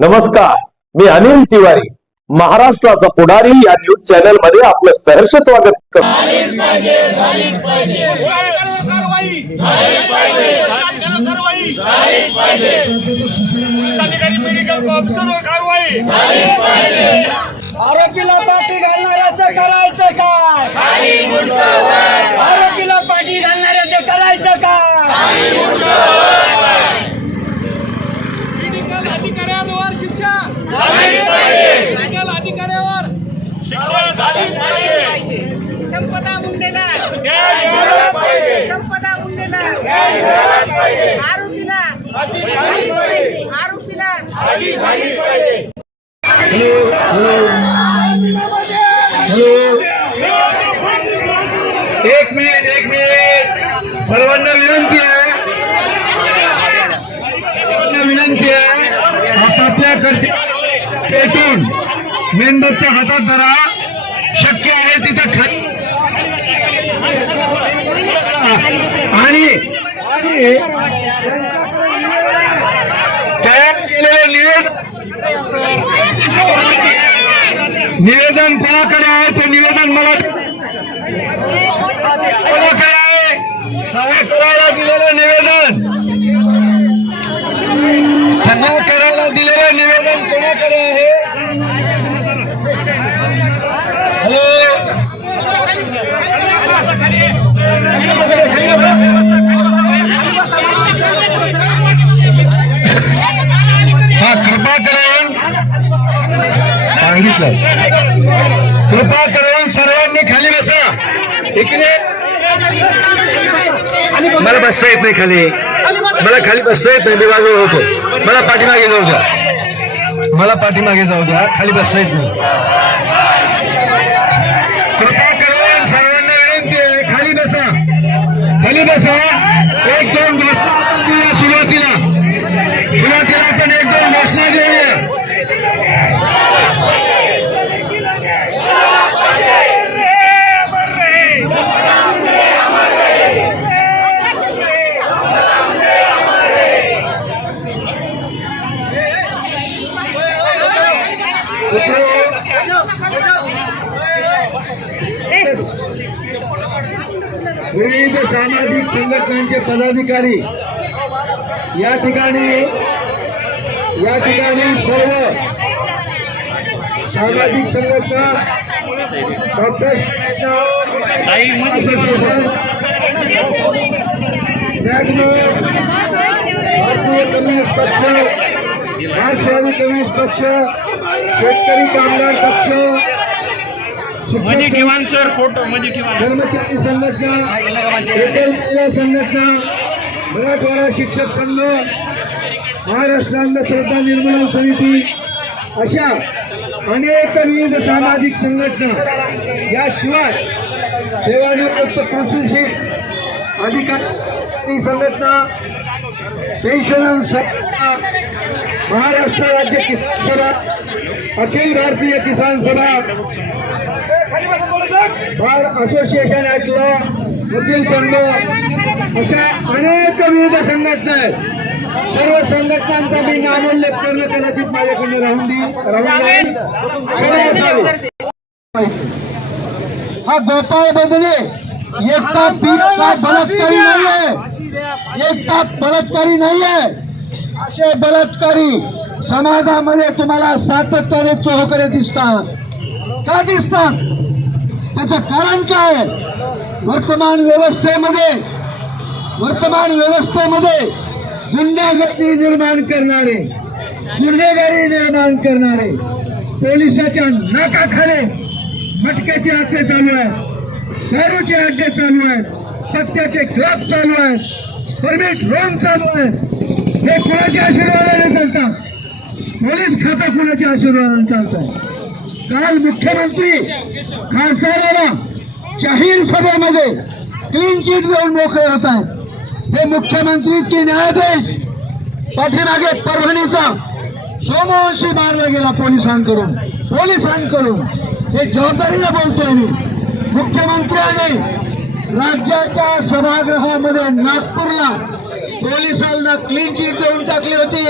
नमस्कार, मी अनिल तिवारी, महाराष्ट्राचा पुढारी या न्यूज चॅनल मध्ये आपलं सहर्ष स्वागत करतो। आरोपीला पाठी घालणाऱ्याचं करायचं काय? आरोपीला पाठी घालणाऱ्याचं करायचं काय? अधिकाऱ्यांवर शिक्षा झाली पाहिजे। अधिकाऱ्यावर शिक्षा झाली पाहिजे। संपदा मुंडेला न्याय मिळाला पाहिजे। संपदा मुंडेला न्याय मिळाला पाहिजे। आरोपीला फाशी झाली पाहिजे। आरोपीला फाशी झाली पाहिजे। एक मिनिट सर्वांना विनंती आहे, आपापल्या खर्च पेटून मेणबत्ती हातात धरा, शक्य आहे तिथं आणि तयार केलेले निवेदन कोणाकडे आहे ते निवेदन मला कोणाकडे आहे? करायला दिलेलं निवेदन, त्यांना करायला दिलेलं निवेदन कोणाकडे आहे? हा, कृपा करून सांगितलं, कृपा करून सर्वांनी खाली बसा। इकडे मला बसता येत नाही खाली, मला खाली बसता येत नाही, मी बाजूला होतो, मला पाठीमागे जाऊ द्या, मला पाठीमागे जाऊ द्या, खाली बसता येत नाही। कृपा करून सर्वांना विनंती आहे, खाली बसा, खाली बसा। एक दोन घोषणा सुरुवातीला आपण एक दोन घोषणा देऊया। विविध सामाजिक संघटनांचे पदाधिकारी या ठिकाणी सर्व सामाजिक संघटना, डॉक्टर्स असोसिएशन, भारतीय कम्युनिस्ट पक्ष, राष्ट्रवादी कम्युनिस्ट पक्ष, शेतकरी कामगार पक्ष, कर्मचारी संघटना, एकल महिला संघटना, मराठवाडा शिक्षक संघ, महाराष्ट्र अंधश्रद्धा निर्मूलन समिती अशा अनेक विविध सामाजिक संघटना, याशिवाय सेवानिवृत्त कृषी अधिकारी संघटना, पेन्शनर संघटना, महाराष्ट्र राज्य किसान सभा, अखिल भारतीय किसान सभा, बार असोसिएशन ॲट लॉ, वकील संघ अशा अनेक विविध संघटना आहेत। सर्व संघटनांचा मी नामोल्लेख करणं कदाचित माझ्याकडून राहून हा गोपाळ बदले एकटा बलात्कारी नाही आहे, एकटा बलात्कारी नाही आहे। असे बलात्कारी समाजामध्ये तुम्हाला सातत्याने चोहोकडे दिसतात। का दिसतात? त्याचं कारण काय? वर्तमान व्यवस्थेमध्ये गुंडागर्दी निर्माण करणारे, गुन्हेगारी निर्माण करणारे, पोलिसाच्या नाकाखाली मटक्याचे अड्डे चालू आहेत, दारूचे अड्डे चालू आहेत, पत्त्याचे क्लब चालू आहेत, परमिट लोन चालू आहेत। हे कुणाच्या आशीर्वादाने चालतात? पोलीस खातं कुणाच्या आशीर्वादाने चालतं? काल मुख्यमंत्री खासदाराला जाहीर सभेमध्ये क्लीन चिट देऊन मोकळे होत आहेत। हे मुख्यमंत्री की न्यायाधीश पाठीमागे परभणीचा सोमवंशी मारला गेला पोलिसांकडून, हे जबाबदारीला बोलतोय मी। मुख्यमंत्र्यांनी राज्याच्या सभागृहामध्ये नागपूरला पोलिसांना क्लीन चिट देऊन टाकली होती।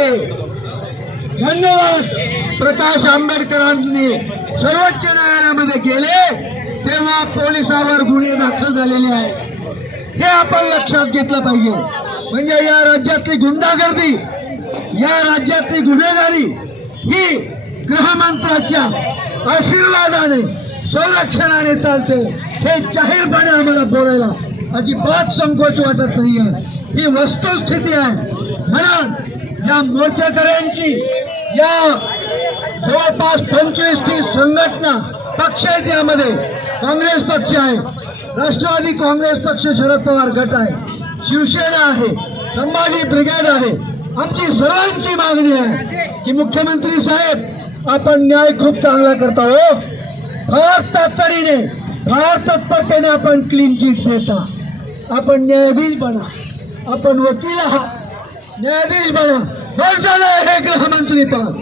धन्यवाद प्रकाश आंबेडकरांनी सर्वोच्च न्यायालयामध्ये गेले तेव्हा पोलिसावर गुन्हे दाखल झालेले आहेत हे आपण लक्षात घेतलं पाहिजे. म्हणजे या राज्यातली गुंडागर्दी, या राज्यातली गुन्हेगारी ही गृहमंत्र्याच्या आशीर्वादाने, संरक्षणाने चालते हे जाहीरपणे आम्हाला बोलायला अजिबात संकोच वाटत नाहीये. ही वस्तुस्थिती आहे. म्हणून या मोर्चेकऱ्यांची, या जवळपास 25-30 संघटना पक्ष आहेत. यामध्ये काँग्रेस पक्ष आहे, राष्ट्रवादी काँग्रेस पक्ष, शरद पवार गट आहे, शिवसेना आहे, संभाजी ब्रिगेड आहे. आमची सर्वांची मागणी आहे की मुख्यमंत्री साहेब आपण न्याय खूप चांगला करता हो, फार तातडीने, फार तत्परतेने आपण क्लीन चिट देता. आपण न्यायाधीश बना, आपण वकील आहात, न्यायाधीश बना. बस झालं हे गृहमंत्री पद,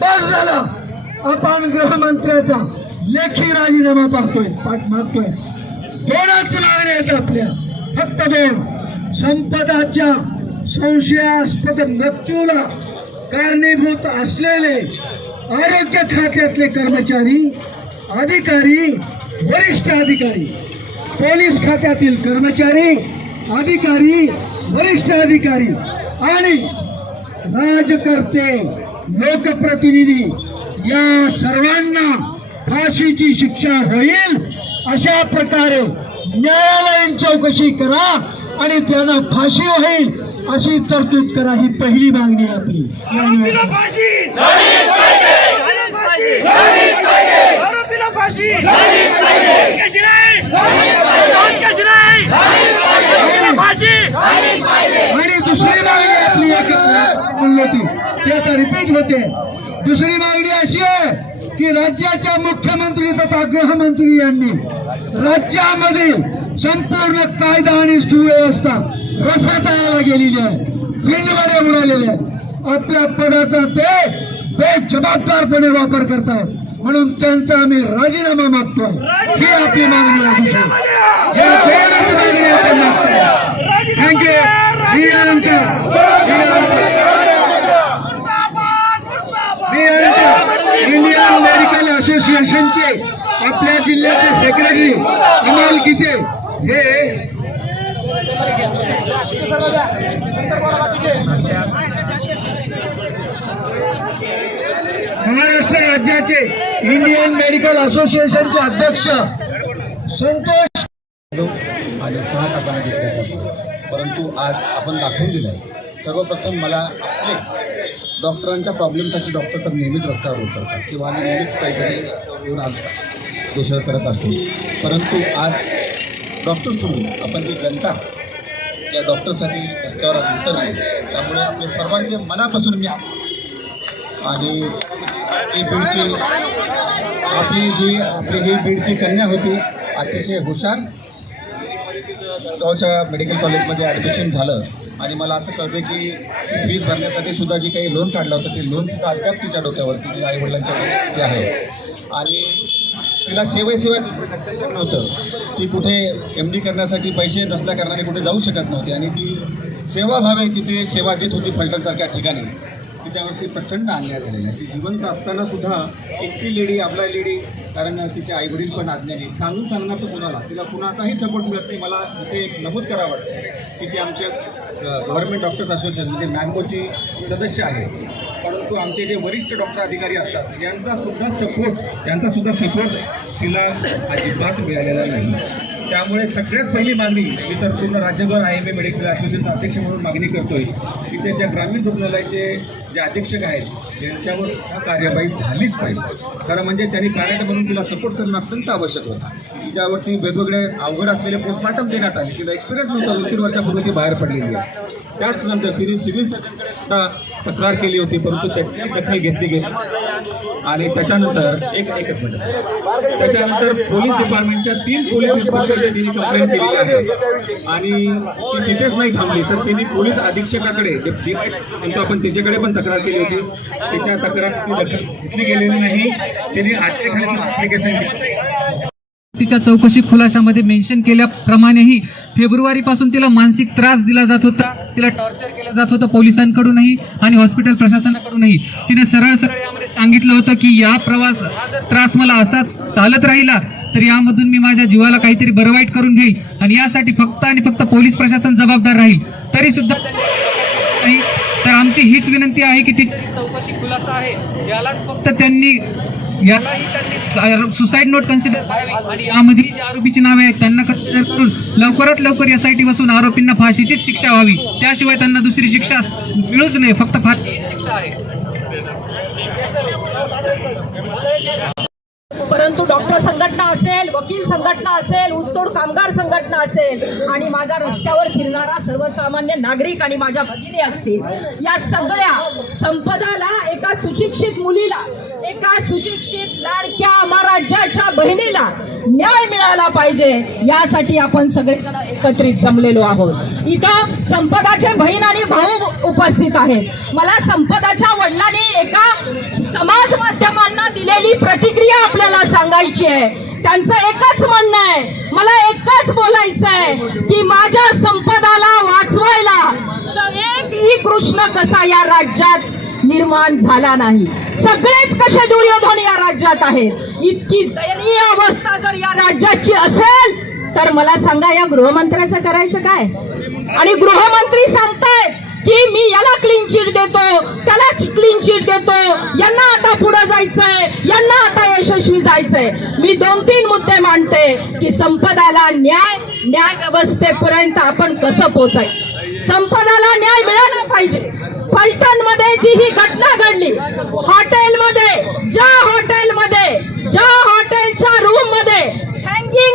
बस झालं. आपण गृहमंत्र्याचा लेखी राजीनामा मागतोय. दोनच मागण्या आहेत आपल्या, फक्त दोन. संपदाच्या संशयास्पद मृत्यूला कारणीभूत असलेले आरोग्य खात्यातले कर्मचारी, अधिकारी, वरिष्ठ अधिकारी, पोलीस खात्यातील कर्मचारी, अधिकारी, वरिष्ठ अधिकारी आणि राजकर्ते, लोकप्रतिनिधी या सर्वांना फाशीची शिक्षा होईल अशा प्रकारे न्यायालयीन चौकशी करा आणि त्यांना फाशी होईल अशी तरतूद करा. ही पहिली मागणी आहे आपली. आरोपीला फाशी झालीच पाहिजे. आरोपीला फाशी झालीच पाहिजे. कशी नाही कशी नाही फाशी झालीच पाहिजे. आणि दुसरी मागणी आपली एक म्हणली होती ती आता रिपीट होते. दुसरी मागणी अशी आहे की राज्याच्या मुख्यमंत्री तथा गृहमंत्री यांनी राज्यामध्ये संपूर्ण कायदा आणि सुव्यवस्था रसातळाला गेलेली आहे, भिंडवडे उडालेले आहेत. आपल्या पदाचा ते बेजबाबदारपणे वापर करतात. म्हणून त्यांचा आम्ही राजीनामा मागतोय. ही आपली मागणी आहे. या दोनच मागणी आपण मागतोय. थँक्यू. इंडियन मेडिकल असोसिएशनचे आपल्या जिल्ह्याचे सेक्रेटरी अमोल किसे हे महाराष्ट्र राज्याचे इंडियन मेडिकल असोसिएशनचे अध्यक्ष संतोष आणि 6 तासाने घेतले. परंतु आज आपण दाखवून दिलं आहे. सर्वप्रथम मला आपले डॉक्टरांच्या प्रॉब्लेमसाठी डॉक्टर तर नेहमीच रस्त्यावर उतरतात किंवा नेहमीच काहीतरी येऊन देशावर करत असतो. परंतु आज डॉक्टर सोडून आपण जी जनता या डॉक्टरसाठी रस्त्यावर उतरली, त्यामुळे आपले सर्वांचे मनापासून मी आणि ही बीडची आपली ही बीडची कन्या होती, अतिशय हुशार. गावच्या मेडिकल कॉलेजमध्ये ॲडमिशन झालं आणि मला असं कळतं की फीस भरण्यासाठी सुद्धा जी काही लोन काढलं होतं ते लोन सुद्धा अद्याप तिच्या डोक्यावरती, तिच्या आईवडिलांच्या आहे. आणि तिला सेवेशिवाय शक्य नव्हतं. ती कुठे MD करण्यासाठी पैसे नसल्या कारणाने कुठे जाऊ शकत नव्हती आणि ती सेवाभावे तिथे सेवा देत होती फलटणसारख्या ठिकाणी. तिच्यावरती प्रचंड अन्याय झालेला आहे. ती जिवंत असताना सुद्धा एकटी लेडी, आपला लेडी, कारण तिचे आईवडील पण आज्ञानी, सांगून सांगणार तर कुणाला, तिला कुणाचाही सपोर्ट मिळत नाही. मला इथे एक नमूद करावं वाटतं की ती आमच्या गव्हर्नमेंट डॉक्टर्स असोसिएशन म्हणजे मॅनकोची सदस्य आहे. परंतु आमचे जे वरिष्ठ डॉक्टर अधिकारी असतात यांचा सुद्धा सपोर्ट तिला अजिबात मिळालेला नाही. त्यामुळे सगळ्यात पहिली मागणी मी तर पूर्ण राज्यभर IMA मेडिकल असोसिएशनचा अध्यक्ष म्हणून मागणी करतोय की ते ज्या ग्रामीण रुग्णालयाचे जे अधीक्षक आहेत यांच्यावर कार्यवाही झालीच पाहिजे. खरं म्हणजे त्यांनी प्रायव्हेट म्हणून तिला सपोर्ट करणं अत्यंत आवश्यक होतं. तिच्यावरती वेगवेगळे अवघड असलेले पोस्टमार्टम देण्यात आले. तिला एक्सपिरियन्स नव्हता, 2-3 वर्षापूर्वी ती बाहेर पडलेली आहे. त्याचनंतर तिने सिव्हिल सर्जनकडे सुद्धा तक्रार केली होती, परंतु त्याची दखल घेतली गेली. आणि त्याच्यानंतर एकच मिनिट, त्याच्यानंतर पोलीस डिपार्टमेंटच्या 3 पोलीस इन्स्पेक्टरची तिने कंप्लेंट केलेली आहे. आणि ती तिथेच नाही थांबली तर तिने पोलीस अधीक्षकाकडे म्हणतो आपण त्याच्याकडे पण तक्रार केली होती. तिच्या तक्रारची दखल घेतली गेलेली नाही. तिने अटकेखालीचं ॲप्लिकेशन केलं. तिच्या चौकशी खुलाशामध्ये मेन्शन केल्याप्रमाणेही फेब्रुवारीपासून तिला मानसिक त्रास दिला जात होता, तिला टॉर्चर केलं जात होतं पोलिसांकडूनही आणि हॉस्पिटल प्रशासनाकडूनही. तिने सरळ सरळ यामध्ये सांगितलं होतं की हा जर त्रास मला असाच चालत राहिला तर यामधून मी माझ्या जीवाला काहीतरी बरं वाईट करून घेईल आणि यासाठी फक्त आणि फक्त पोलीस प्रशासन जबाबदार राहील. तरी सुद्धा नाही. तर आमची हीच विनंती आहे की तिची चौकशी खुलासा आहे यालाच फक्त त्यांनी सुसाईड नोट कन्सिडर करावी आणि यामध्ये जे आरोपीची नावे आहेत त्यांना कन्सिडर करून लवकरात लवकर SIT बसून आरोपींना फाशीचीच शिक्षा व्हावी. त्याशिवाय त्यांना दुसरी शिक्षा मिळूच नाही, फक्त फाशी शिक्षा आहे. परंतु डॉक्टर संघटना असेल, वकील संघटना असेल, ऊसतोड कामगार संघटना असेल आणि माझ्या रस्त्यावर फिरणारा सर्वसामान्य नागरिक आणि माझ्या भगिनी असतील, या सगळ्या संपदाला, एका सुशिक्षित मुलीला, एका सुशिक्षित लाडक्या महाराजाच्या बहिणीला न्याय मिळाला पाहिजे यासाठी आपण सगळेजण एकत्रित जमलेलो आहोत. इथं संपदाचे बहीण आणि भाऊ उपस्थित आहेत. मला संपदाच्या वडिलांनी एका समाज माध्यमांना दिलेली प्रतिक्रिया आपल्याला सांगायची आहे. त्यांचं एकच म्हणणं आहे, मला एकच बोलायचं आहे की माझ्या संपदाला वाचवायला एकही कृष्ण कसा या राज्यात निर्माण झाला नाही. सगळेच कसे दुर्योधन या राज्यात आहेत. इतकी दयनीय अवस्था जर या राज्याची असेल तर मला सांगा या गृहमंत्र्याचं करायचं काय? आणि गृहमंत्री सांगतायत की मी याला क्लीन चिट देतो, त्याला क्लीन चिट देतो, यांना आता पुढे जायचंय, यांना आता यशस्वी जायचंय. मी 2-3 मुद्दे मांडते की संपदाला न्याय व्यवस्थेपर्यंत आपण कसं पोहोचायचं. संपदाला न्याय मिळाला पाहिजे. फलटण मध्ये जी ही घटना घडली, हॉटेलमध्ये, ज्या हॉटेलच्या रूम मध्ये हँगिंग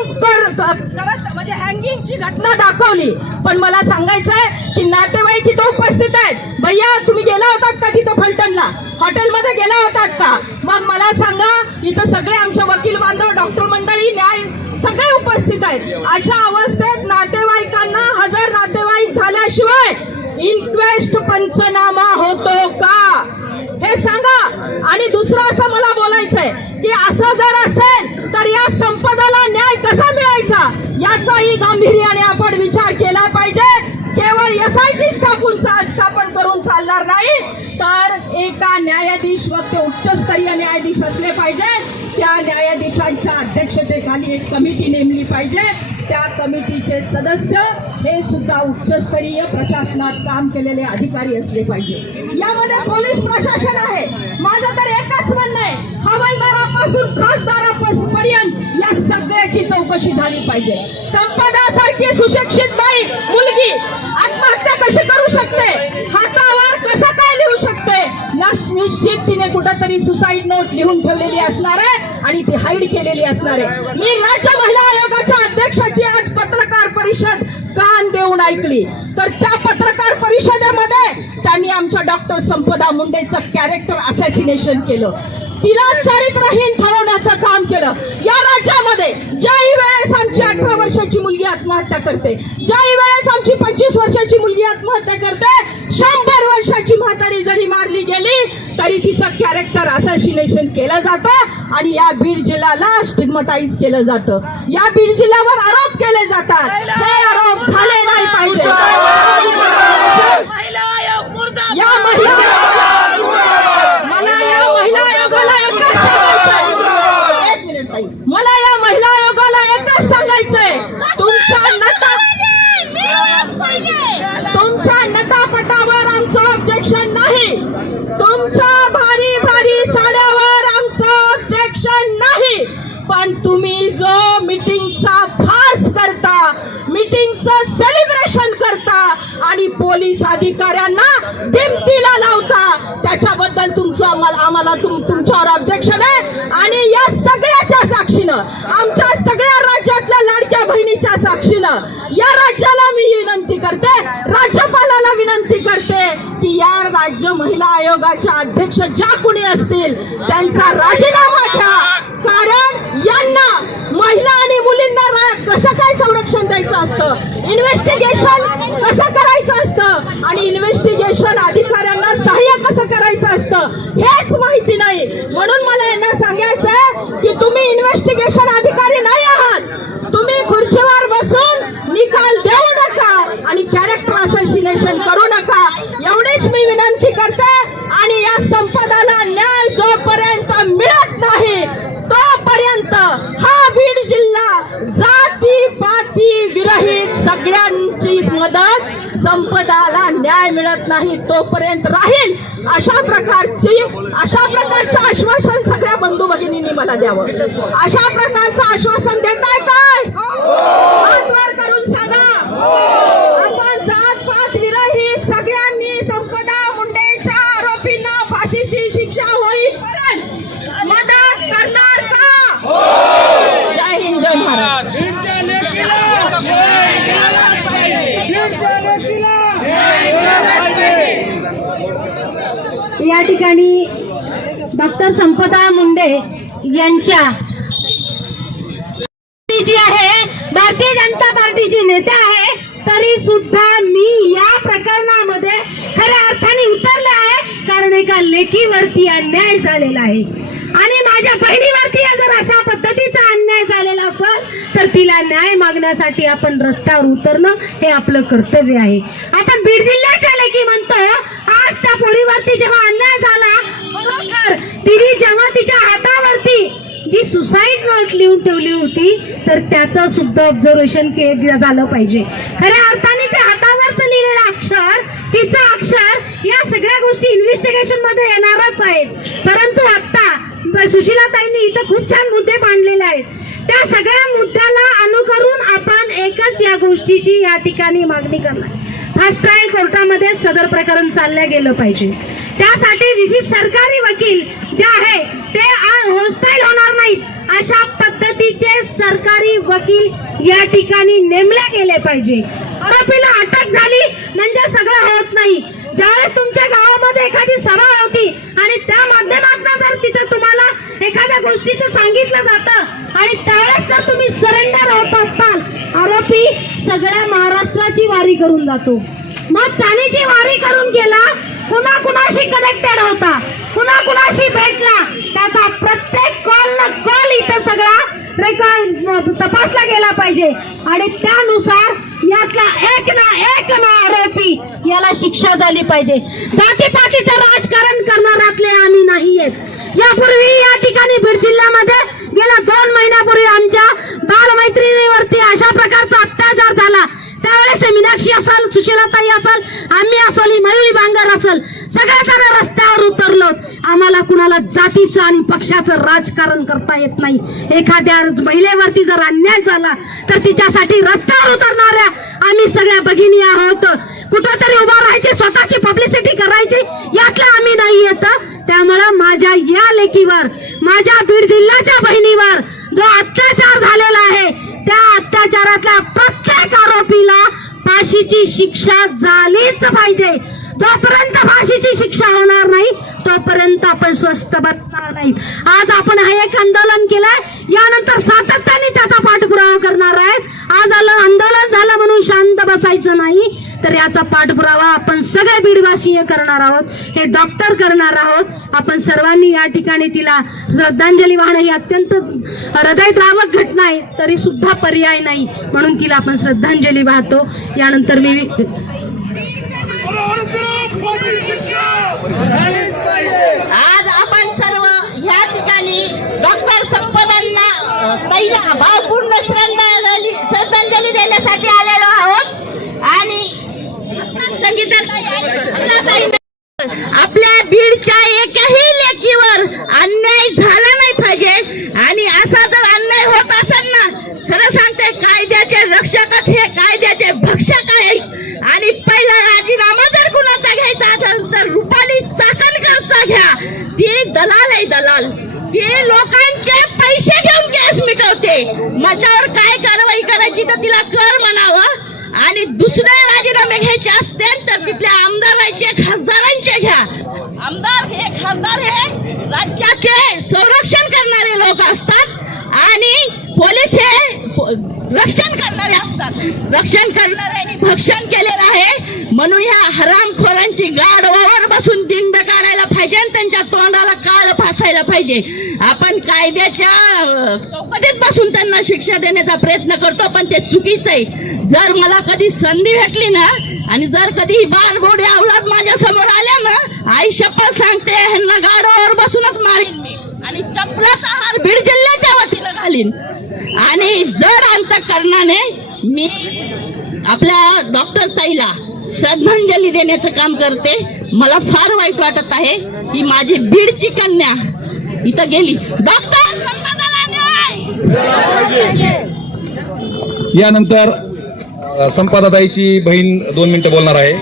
म्हणजे हँगिंगची घटना दाखवली. पण मला सांगायचंय की नातेवाईक इथं उपस्थित आहेत. भैया तुम्ही गेला होतात का तिथं फलटणला? हॉटेलमध्ये गेला होतात का? मग मला सांगा, इथं सगळे आमचे वकील बांधव, डॉक्टर मंडळी, न्याय सगळे उपस्थित आहेत. अशा अवस्थेत नातेवाईकांना हजर नातेवाईक झाल्याशिवाय इन्क्वेस्ट पंचनामा होतो का हे सांगा. आणि दुसरं असं मला बोलायचंय की असं जर असेल तर या संपदाला न्याय कसा मिळायचा याचाही गांभीर्याने आपण विचार केला पाहिजे. केवळ SIT स्थापन करून चालणार नाही, तर एका न्यायाधीश व ते उच्चस्तरीय न्यायाधीश असले पाहिजे. त्या न्यायाधीशांच्या अध्यक्षतेखाली एक कमिटी नेमली पाहिजे. त्या कमिटीचे सदस्य हे सुद्धा उच्चस्तरीय प्रशासनात काम केलेले अधिकारी असले पाहिजे. यामध्ये पोलीस प्रशासन आहे. माझं तर एकच म्हणणं आहे, हवालदारापासून खासदारापर्यंत या सगळ्याची चौकशी झाली पाहिजे. संपदासारखी सुशिक्षित बाई, मुलगी आत्महत्या कशी करू शकते? हातावर कसं काय लिहू शकते? निश्चित तिने कुठंतरी सुसाईड नोट लिहून ठेवलेली असणार आहे आणि ती हाईड केलेली असणार आहे. मी राज्य महिला आयोगाच्या अध्यक्षाची आज पत्रकार परिषद कान देऊन ऐकली, तर त्या पत्रकार परिषदेमध्ये त्यांनी आमच्या डॉक्टर संपदा मुंडेचं कॅरेक्टर असॅसिनेशन केलं. तिला चारित्रहीन ठरवण्याचं काम केलं. या राज्यामध्ये ज्याही वेळेस आमची 18 वर्षाची मुलगी आत्महत्या करते, ज्याही वेळेस आमची 25 वर्षाची मुलगी आत्महत्या करते, 100 वर्षाची म्हातारी जरी मारली गेली तरी तिचं कॅरेक्टर असॅसिनेशन केलं जातं आणि या बीड जिल्ह्याला स्टिग्मटाईज केलं जातं. या बीड जिल्ह्यावर आरोप केले जातात. हे आरोप झाले नाही पाहिजे. या महिला मला या महिला आयोगाला एकच सांगायचंय, तुमच्या नटापटावर आमचं ऑब्जेक्शन नाही, तुमच्या भारी भारी साड्यावर आमचं ऑब्जेक्शन नाही, पण तुम्ही जो मीटिंगचा फार्स करता, मीटिंगचं सेलिब्रेशन करता आणि पोलीस अधिकाऱ्यांना दिमतीला लावता, त्याच्याबद्दल आम्हाला तुमच्यावर ऑब्जेक्शन आहे. आणि या सगळ्याच्या साक्षीनं, आमच्या सगळ्या राज्यातल्या लाडक्या बहिणीच्या साक्षीनं या राज्याला मी विनंती करते, राज्यपालाला विनंती करते की या राज्य महिला आयोगाच्या अध्यक्ष ज्या कोणी असतील त्यांचा राजीनामा घ्या. कारण यांना महिला आणि मुलींना कसं काय संरक्षण द्यायचं असतं, इन्व्हेस्टिगेशन कसं करायचं असतं आणि इन्व्हेस्टिगेशन अधिकाऱ्यांना सहाय्य कसं करायचं असतं असतं हेच माहिती नाही. म्हणून मला यांना सांगायचंय की तुम्ही इन्व्हेस्टिगेशन अधिकारी नाही आहात. तुम्ही खुर्चीवर बसून निकाल देऊ नका आणि कॅरेक्टर असोसिएशन करू नका, एवढीच मी विनंती करते. आणि या संपदाला न्याय जोपर्यंत मिळत नाही तोपर्यंत हा बीड जिल्हा जाती पाती विरहित सगळ्यांची मदत, संपदाला न्याय मिळत नाही तोपर्यंत राहील. अशा प्रकारचं आश्वासन सगळ्या बंधू भगिनींनी मला द्यावं. अशा प्रकारचं आश्वासन देताय काय? हात वर करून सांगा. आपण जात पात विरहित सगळ्यांनी संपदा मुंडेच्या आरोपींना फाशीची शिक्षा होईपर्यंत मदत करणार का? जय हिंद, जय महाराष्ट्र. या ठिकाणी डॉक्टर संपदा मुंडे यांच्या जी आहे भारतीय जनता पार्टीची नेते आहे, तरी सुद्धा मी या प्रकरणामध्ये खऱ्या अर्थाने उतरले आहे. कारण एका लेकीवरती अन्याय झालेला आहे आणि माझ्या बहिणीवरती जर अशा पद्धतीचा अन्याय झालेला असेल तर तिला न्याय मागण्यासाठी आपण रस्त्यावर उतरणं हे आपलं कर्तव्य आहे. आपण बीड जिल्ह्याच्या लेकी म्हणतो. आज त्या पोरीवरती जेव्हा अन्याय झाला, खरोखर तिने जेव्हा तिच्या हातावरती जी सुसाईड नोट लिहून ठेवली होती तर त्याचं सुद्धा ऑब्झर्वेशन झालं पाहिजे. खऱ्या अर्थाने ते हातावरचं लिहिलेलं अक्षर, तिचं अक्षर, या सगळ्या गोष्टी इन्व्हेस्टिगेशन मध्ये येणारच आहेत. परंतु आता सुशीलाताईंनी इथं खूप छान मुद्दे मांडलेले आहेत. त्या सगळ्या मुद्द्याला अनुकरून आपण एकच या गोष्टीची या ठिकाणी मागणी करणार. फास्ट ट्रायल कोर्टामध्ये सदर प्रकरण चाललं गेलं पाहिजे. त्यासाठी विशेष सरकारी वकील जे आहे ते होस्टाईल होणार नाहीत, अशा पद्धतीचे सरकारी वकील या ठिकाणी नेमले गेले पाहिजे. आरोपीला अटक झाली म्हणजे सगळं होत नाही. ज्यावेळेस तुमच्या गावामध्ये एखादी सभा होती आणि त्या माध्यमातून जर तिथे तुम्हाला एखाद्या गोष्टीचं सांगितलं जातं आणि त्यावेळेस जर तुम्ही सरेंडर होत असताल, आरोपी सगळ्या महाराष्ट्राची वारी करून जातो. मग त्याने जी वारी करून गेला, कुणा कुणाशी कनेक्टेड होता, कुणा कुणाशी भेटला, त्याचा प्रत्येक कॉल इथं सगळा तपासला गेला पाहिजे आणि त्यानुसार यातला एक ना आरोपी याला शिक्षा झाली पाहिजे. जातीपातीचं राजकारण करणाऱ्यातले आम्ही नाहीयेत. यापूर्वी या ठिकाणी बीड जिल्ह्यामध्ये गेल्या 2 महिन्यापूर्वी आमच्या बालमैत्रिणीवरती अशा प्रकारचा अत्याचार झाला. त्यावेळेस मीनाक्षी असेल, सुशीलाताई असेल, आम्ही असेल, मयुरी बांगर असेल, सगळ्या जण रस्त्यावर उतरलो. आम्हाला कुणाला जातीचं आणि पक्षाचं राजकारण करता येत नाही. एखाद्या महिलेवरती जर अन्याय झाला तर तिच्यासाठी रस्त्यावर उतरणाऱ्या आम्ही सगळ्या भगिनी आहोत. कुठंतरी उभा राहायची, स्वतःची पब्लिसिटी करायची, यातलं आम्ही नाही येत. त्यामुळं माझ्या या लेकीवर, माझ्या बीड जिल्ह्याच्या बहिणीवर जो अत्याचार झालेला आहे, त्या अत्याचारातल्या प्रत्येक आरोपीला फाशीची शिक्षा झालीच पाहिजे. जोपर्यंत फाशीची शिक्षा होणार नाही तोपर्यंत आपण स्वस्थ बसणार नाही. आज आपण हे एक आंदोलन केलंय, यानंतर सातत्याने त्याचा पाठपुरावा करणार आहेत. आज आंदोलन झालं म्हणून शांत बसायचं नाही, तर याचा पाठपुरावा आपण सगळे बीडवासी करणार आहोत, हे डॉक्टर करणार आहोत. आपण सर्वांनी या ठिकाणी तिला श्रद्धांजली वाहणं ही अत्यंत हृदयद्रावक घटना आहे, तरी सुद्धा पर्याय नाही म्हणून तिला आपण श्रद्धांजली वाहतो. यानंतर मी आज आपण सर्व या ठिकाणी डॉक्टर संपदांना पहिला भावपूर्ण श्रद्धांजली देण्यासाठी आलेलो आहोत. आणि आपल्या बीडच्या एकही लेकीवर अन्याय झाला नाही पाहिजे. आणि असा जर अन्याय होत असेल ना, खरं सांगते कायद्याचे रक्षकच हे कायद्याचे भक्षक आहेत. आणि पहिला राजीनामा जर कुणाचा घ्यायचा असेल तर रुपाली चाकणकरचा घ्या. ती दलाल आहे, दलाल. ती लोकांचे पैसे घेऊन केस मिटवते. माझ्यावर काय कारवाई करायची तर तिला कर म्हणावं. आणि दुसरे राजीनामे घ्यायचे असतील तर तिथल्या आमदारांचे, खासदारांचे घ्या. आमदार हे, खासदार हे राज्याचे संरक्षण करणारे लोक असतात आणि पोलीस हे रक्षण करणारे असतात. रक्षण करणाऱ्यांनी भक्षण केलेलं आहे म्हणून ह्या हरामखोरांची गाढवावर बसून दिंड काढायला पाहिजे आणि त्यांच्या तोंडाला काळ फासायला पाहिजे. आपण कायद्याच्या चौकटीत बसून त्यांना शिक्षा देण्याचा प्रयत्न करतो, पण ते चुकीचं आहे. जर मला कधी संधी भेटली ना आणि जर कधी बाळबोडी अवलाद माझ्या समोर आल्या ना, आई शपथ सांगते ह्यांना गाडोवर बसूनच मारीन मी आणि चपलाचा हार बीड जिल्ह्याच्या वतीनं घालीन. आणि जर अंतःकरणाने मी आपल्या डॉक्टर ताईला श्रद्धांजली देण्याचं काम करते. मला फार वाईट वाटत आहे की माझी बीडची कन्या इथं गेली. डॉक्टर संपादना न्याय. यानंतर संपादाताईची बहीण 2 मिनिटं बोलणार आहे.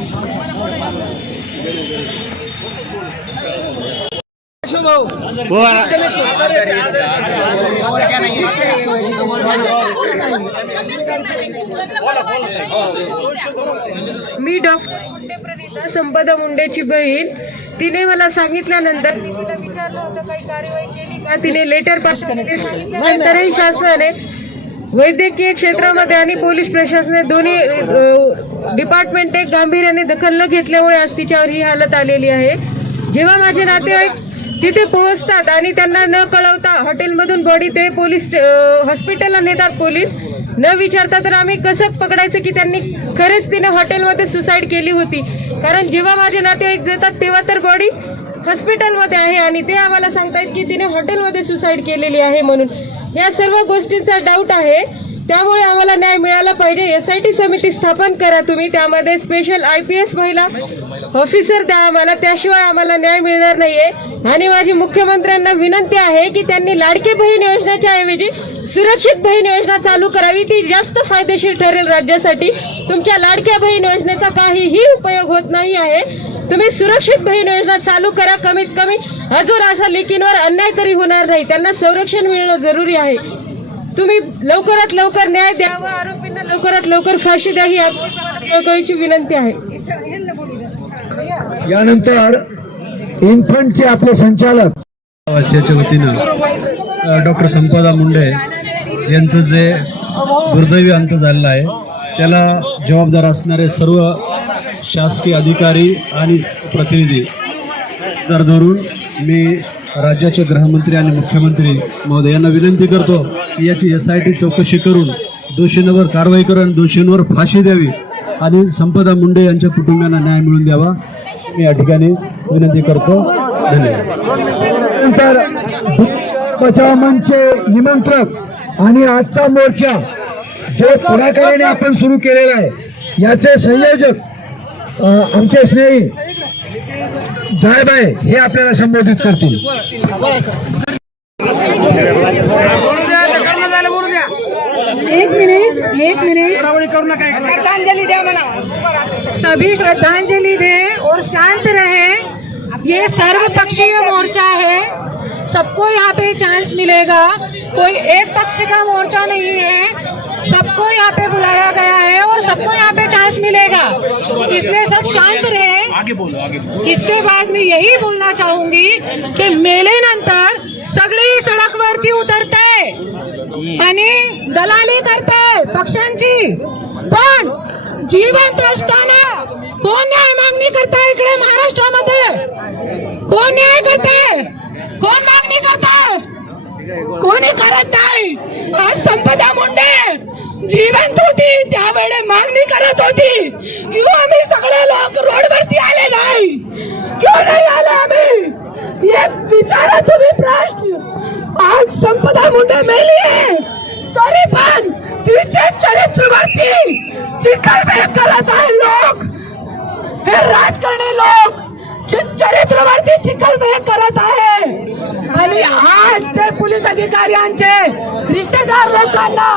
मी डॉक्टर मुंडे प्रणिता संपदा मुंडेची बहीण. तिने मला सांगितल्यानंतर मी तिला विचारलं होतं काही कार्यवाही केली का. तिने लेटर पास केले. सांगितल्यानंतरही शासनाने वैद्यकीय क्षेत्रामध्ये आणि पोलीस प्रशासनाने दोन्ही डिपार्टमेंट एक गांभीर्याने दखल न घेतल्यामुळे आज तिच्यावर ही हालत आलेली आहे. जेव्हा माझे नातेवाईक तिथे पोहोचतात आणि त्यांना न कळवता हॉटेलमधून बॉडी ते पोलीस हॉस्पिटलला नेतात पोलीस, न विचारता, तर आम्ही कसं पकडायचं की त्यांनी खरेच तिने हॉटेलमध्ये सुसाईड केली होती. कारण जेव्हा माझे नातेवाईक येतात तेव्हा तर बॉडी हॉस्पिटलमध्ये आहे आणि ते आम्हाला सांगतायत की तिने हॉटेलमध्ये सुसाईड केलेली आहे. म्हणून या सर्व गोष्टींचा डाऊट आहे. त्यामुळे आम्हाला न्याय मिळाला पाहिजे. SIT समिती स्थापन करा तुम्ही, त्यामध्ये स्पेशल IPS महिला ऑफिसर द्या आम्हाला, त्याशिवाय आम्हाला न्याय मिळणार नाहीये. आणि माझी मुख्यमंत्र्यांना विनंती आहे की त्यांनी लाडकी बहीण योजनेच्या ऐवजी सुरक्षित बहीण योजना चालू करावी. ती जास्त फायदेशीर ठरेल राज्यासाठी. तुमच्या लाडक्या बहीण योजनेचा काहीही उपयोग होत नाही आहे. तुम्ही सुरक्षित बहीण योजना चालू करा. कमीत कमी अजून असा लेकींवर अन्याय तरी होणार नाही. त्यांना संरक्षण मिळणं जरुरी आहे. तुम्ही लवकरात लवकर न्याय द्यावा. आरोपींना लवकरात लवकर फाशी द्या ही आपली विनंती आहे. यानंतर इन्फंटचे आपले संचालक वासियाच्या वतीनं डॉक्टर संपदा मुंडे यांचं जे दुर्दैवी अंत झालेला आहे त्याला जबाबदार असणारे सर्व शासकीय अधिकारी आणि प्रतिनिधी तर धरून मी राज्याचे गृहमंत्री आणि मुख्यमंत्री महोदय यांना विनंती करतो की याची SIT चौकशी करून दोषींवर कारवाई करून दोषींवर फाशी द्यावी आणि संपदा मुंडे यांच्या कुटुंबियांना न्याय मिळवून द्यावा. मी या ठिकाणी विनंती करतो. नंतर बचाव मंचचे निमंत्रक आणि आजचा मोर्चा जो पुढाकाराने आपण सुरू केलेला आहे याचे संयोजक आमचे स्नेही जायबाई हे आपल्याला संबोधित करतील. एक मिनट श्रद्धांजलि दे मना. सभी श्रद्धांजलि दे और शांत रहे. ये सर्वपक्षीय मोर्चा है. सबको यहाँ पे चांस मिलेगा. कोई एक पक्ष का मोर्चा नहीं है. सबको यहाँ पे बुलाया गया है और सबको यहाँ पे चांस मिलेगा. इसलिए सब शांत रहे. आगे बोलो. इसके बाद मैं यही बोलना चाहूंगी की मेलेनंतर सगळे सडकवरती उतरते आणि दलाली करते पक्षांची. पण जिवंत असताना कोण न्याय मागणी करताय इकडे महाराष्ट्रामध्ये? कोण न्याय करते? कोण मागणी करताय? कोणी करत नाही. आज संपदा मुंडे जिवंत होती त्यावेळी मागणी करत होती की आम्ही सगळे लोक रोडवरती आले नाही. क्यों नाही आले आम्ही? ये विचारा तुम्ही प्रश्न. आज संपदा मुंडे मेली आहे तरी पण तिचे चरित्रवरती चिखलफेक करत आहे लोक. हे राजकारणी लोक चरित्रवरती चिखलफेक करत आहे. आणि आज ते पोलीस अधिकाऱ्यांचे रिश्तेदार लोकांना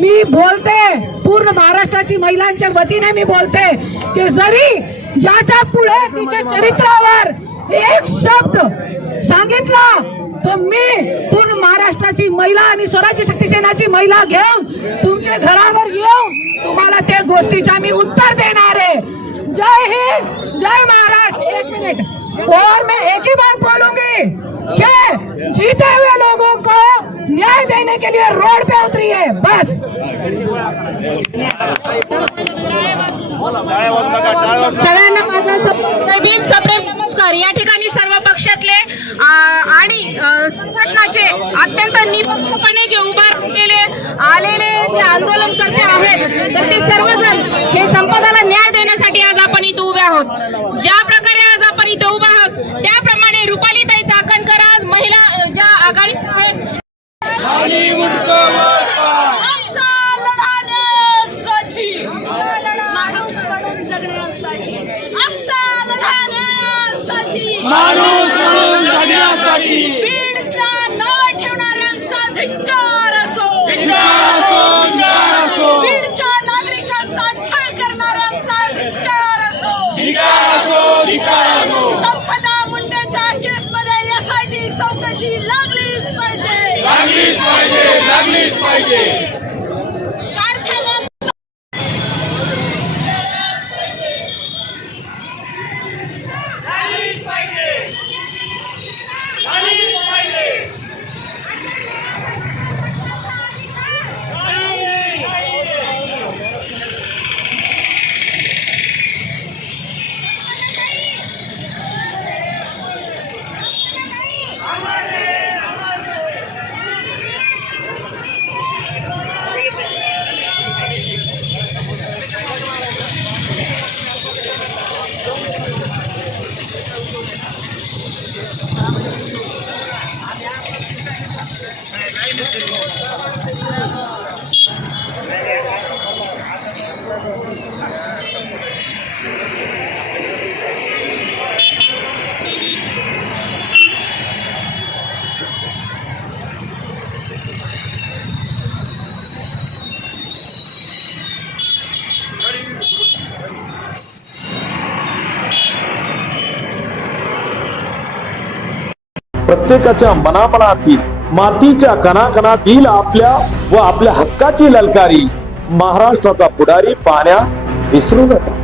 मी बोलते, पूर्ण महाराष्ट्राची महिलांच्या वतीने मी बोलते की जरी याच्या पुढे तिच्या चरित्रावर एक शब्द सांगितला तर मी पूर्ण महाराष्ट्राची महिला आणि स्वराज्य शक्ती सेनाची महिला घेऊन तुमच्या घरावर येऊन तुम्हाला त्या गोष्टीचा मी उत्तर देणार आहे. जय हिंद, जय महाराष्ट्र. एक मिनट और मैं एक ही बात बोलूंगी कि जीते हुए लोगों को न्याय देने के लिए रोड पे उतरी है. बस. सगळ्यांना माझा सप्रेम नमस्कार. या ठिकाणी सर्व पक्ष समाजातले आणि संघटनाचे अत्यंत निपक्षपणे जे उभारलेले आलेले जे आंदोलनकर्ते आहेत तर ते सर्वजण हे संपदाला न्याय देण्यासाठी आज आपण इथे उभे आहोत. ज्या प्रकारे आज आपण इथे उभे आहोत त्याप्रमाणे रुपालीताई चाकणकर आज महिला ज्या आघाडीत आहेत आमचा लढा देण्यासाठी, माणूस म्हणून जगण्यासाठी, आमचा लढा देण्यासाठी, माणूस म्हणून जगण्यासाठी बीडच्या नाव ठेवणाऱ्यांचा धिक्कार असो, बीडच्या नागरिकांचा छळ करणाऱ्यांचा धिक्कार असो, संपदा मुंडेच्या केसमध्ये यासाठी चौकशी लागलीच पाहिजे. कारखान्यात प्रत्येकाच्या मनामनातील मातीच्या कणाकणातील आपल्या व आपल्या हक्काची ललकारी महाराष्ट्राचा पुढारी पाहण्यास विसरू नका.